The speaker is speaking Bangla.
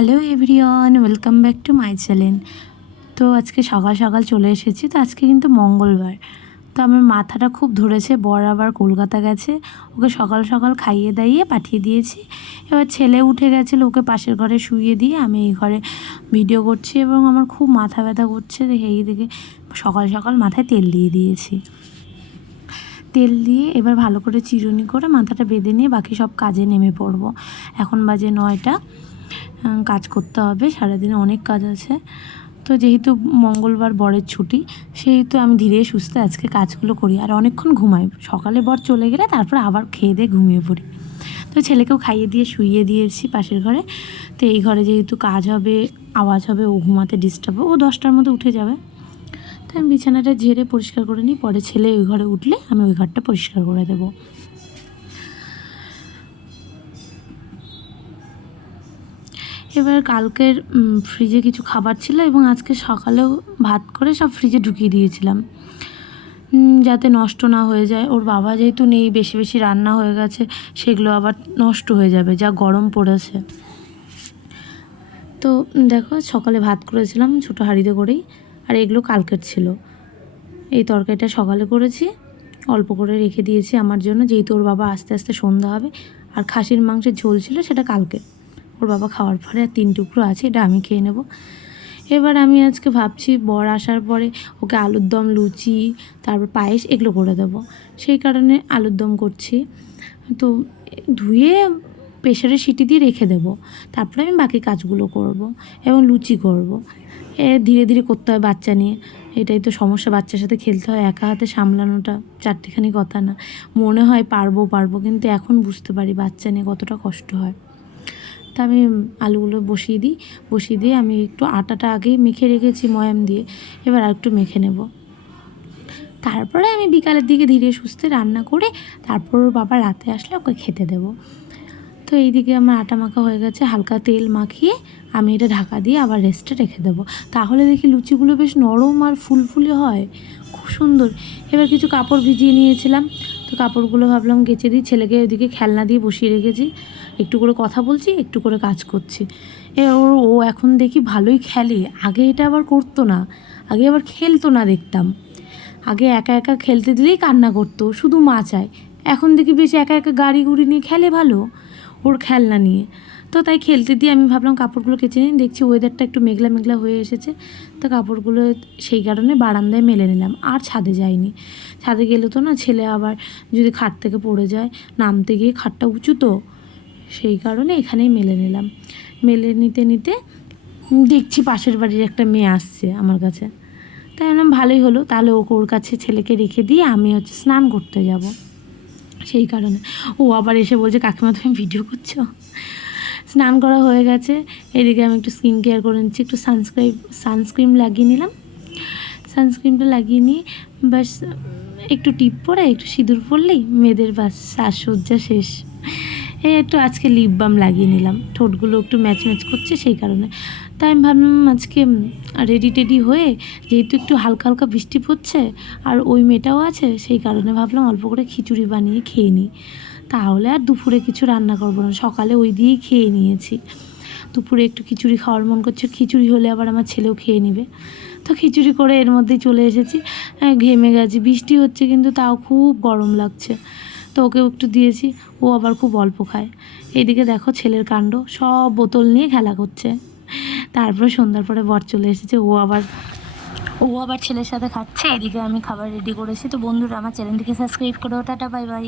Hello everyone, welcome back to my channel. তো আজকে সকাল সকাল চলে এসেছি। তো আজকে কিন্তু মঙ্গলবার। তো আমার মাথাটা খুব ধরেছে, বর আবার কলকাতা গেছে, ওকে সকাল সকাল খাইয়ে দাইয়ে পাঠিয়ে দিয়েছি। এবার ছেলে উঠে গেছিলো, ওকে পাশের ঘরে শুইয়ে দিয়ে আমি এই ঘরে ভিডিও করছি এবং আমার খুব মাথা ব্যথা করছে। দেখে এই দিকে সকাল সকাল মাথায় তেল দিয়ে দিয়েছি। তেল দিয়ে এবার ভালো করে চিরুনি করে মাথাটা বেঁধে নিয়ে বাকি সব কাজে নেমে পড়বো। এখন বাজে 9টা, কাজ করতে হবে, সারাদিনে অনেক কাজ আছে। তো যেহেতু মঙ্গলবার বরের ছুটি, সেহেতু আমি ধীরে সুস্থে আজকে কাজগুলো করি আর অনেকক্ষণ ঘুমাই। সকালে বর চলে গেলে তারপর আবার খেয়ে দিয়ে ঘুমিয়ে পড়ি। তো ছেলেকেও খাইয়ে দিয়ে শুইয়ে দিয়েছি পাশের ঘরে। তো এই ঘরে যেহেতু কাজ হবে, আওয়াজ হবে, ও ঘুমাতে ডিস্টার্ব হবে, ও 10টার মধ্যে উঠে যাবে। তো আমি বিছানাটা ঝেড়ে পরিষ্কার করে নিই, পরে ছেলে ওই ঘরে উঠলে আমি ওই ঘরটা পরিষ্কার করে দেবো। এবার কালকের ফ্রিজে কিছু খাবার ছিল এবং আজকে সকালেও ভাত করে সব ফ্রিজে ঢুকিয়ে দিয়েছিলাম যাতে নষ্ট না হয়ে যায়। ওর বাবা যেহেতু নেই, বেশি বেশি রান্না হয়ে গেছে, সেগুলো আবার নষ্ট হয়ে যাবে, যা গরম পড়েছে। তো দেখো, সকালে ভাত করেছিলাম ছোটো হাঁড়িতে করেই, আর এগুলো কালকের ছিল। এই তরকারিটা সকালে করেছি, অল্প করে রেখে দিয়েছি আমার জন্য, যেহেতু ওর বাবা আস্তে আস্তে সন্ধ্যা হবে। আর খাসির মাংসের ঝোল ছিল, সেটা কালকে ওর বাবা খাওয়ার পরে আর 3 টুকরো আছে, এটা আমি খেয়ে নেব। এবার আমি আজকে ভাবছি বর আসার পরে ওকে আলুর দম, লুচি, তারপর পায়েস এগুলো করে দেবো। সেই কারণে আলুর দম করছি। তো ধুয়ে প্রেশারে সিটি দিয়ে রেখে দেবো, তারপরে আমি বাকি কাজগুলো করব এবং লুচি করব। ধীরে ধীরে করতে হয় বাচ্চা নিয়ে, এটাই তো সমস্যা। বাচ্চার সাথে খেলতে হয়, একা হাতে সামলানোটা চারটেখানি কথা না। মনে হয় পারবো, কিন্তু এখন বুঝতে পারি বাচ্চা নিয়ে কতটা কষ্ট হয়। তা আমি আলুগুলো বসিয়ে দিয়ে আমি একটু আটাটা আগেই মেখে রেখেছি ময়াম দিয়ে, এবার আর একটু মেখে নেব। তারপরে আমি বিকালের দিকে ধীরে সুস্থে রান্না করে তারপর ওর বাবা রাতে আসলে ওকে খেতে দেব। তো এইদিকে আমার আটা মাখা হয়ে গেছে, হালকা তেল মাখিয়ে আমি এটা ঢাকা দিয়ে আবার রেস্টে রেখে দেবো। তাহলে দেখি লুচিগুলো বেশ নরম আর ফুলফুলে হয়, খুব সুন্দর। এবার কিছু কাপড় ভিজিয়ে নিয়েছিলাম, তো কাপড়গুলো ভাবলাম কেচে দিই। ছেলেকে ওইদিকে খেলনা দিয়ে বসিয়ে রেখেছি, একটু করে কথা বলছি, একটু করে কাজ করছি। এবার ও এখন দেখি ভালোই খেলে, আগে এটা আবার করতো না, আগে আবার খেলতো না দেখতাম। আগে একা একা খেলতে দিলেই কান্না করতো, শুধু মা চায়। এখন দেখি বেশ একা একা গাড়ি গুড়ি নিয়ে খেলে ভালো, ওর খেলনা নিয়ে। তো তাই খেলতে দিয়ে আমি ভাবলাম কাপড়গুলো কেচে নিই। দেখছি ওয়েদারটা একটু মেঘলা মেঘলা হয়ে এসেছে, তো কাপড়গুলো সেই কারণে বারান্দায় মেলে নিলাম, আর ছাদে যাইনি। ছাদে গেলে তো না, ছেলে আবার যদি খাট থেকে পড়ে যায়, নামতে গিয়ে খাটটা উঁচু, তো সেই কারণে এখানেই মেলে নিলাম। মেলে নিতে নিতে দেখছি পাশের বাড়ির একটা মেয়ে আসছে আমার কাছে। তাই আমি ভালোই হলো, তাহলে ওর কাছে ছেলেকে রেখে দিয়ে আমি স্নান করতে যাব। সেই কারণে ও আবার এসে বলছে, কাকিমা তুমি ভিডিও করছো। স্নান করা হয়ে গেছে, এদিকে আমি একটু স্কিন কেয়ার করে নিচ্ছি, একটু সানস্ক্রিন লাগিয়ে নিলাম। সানস্ক্রিনটা লাগিয়ে নিয়ে ব্যাস একটু টিপ পরে একটু সিঁদুর পরলেই মেয়েদের বাস সাজসজ্জা শেষ। এই একটু আজকে লিপ বাম লাগিয়ে নিলাম, ঠোঁটগুলো একটু ম্যাচ করছে সেই কারণে। তাই আমি ভাবলাম আজকে রেডি টেডি হয়ে, যেহেতু একটু হালকা হালকা বৃষ্টি পড়ছে আর ওই মেয়েটাও আছে, সেই কারণে ভাবলাম অল্প করে খিচুড়ি বানিয়ে খেয়ে নিই, তাহলে আর দুপুরে কিছু রান্না করবো না। সকালে ওই দিয়েই খেয়ে নিয়েছি, দুপুরে একটু খিচুড়ি খাওয়ার মন করছে। খিচুড়ি হলে আবার আমার ছেলেও খেয়ে নেবে। তো খিচুড়ি করে এর মধ্যেই চলে এসেছি। ঘেমে গেছি, বৃষ্টি হচ্ছে কিন্তু তাও খুব গরম লাগছে। তো ওকেও একটু দিয়েছি, ও আবার খুব অল্প খায়। এইদিকে দেখো ছেলের কাণ্ড, সব বোতল নিয়ে খেলা করছে। তারপরে সন্ধ্যার পরে বর চলে এসেছে, ও আবার ছেলের সাথে খাচ্ছে। এদিকে আমি খাবার রেডি করেছি। তো বন্ধুরা, আমার চ্যানেলটিকে সাবস্ক্রাইব করো। Tata, bye bye.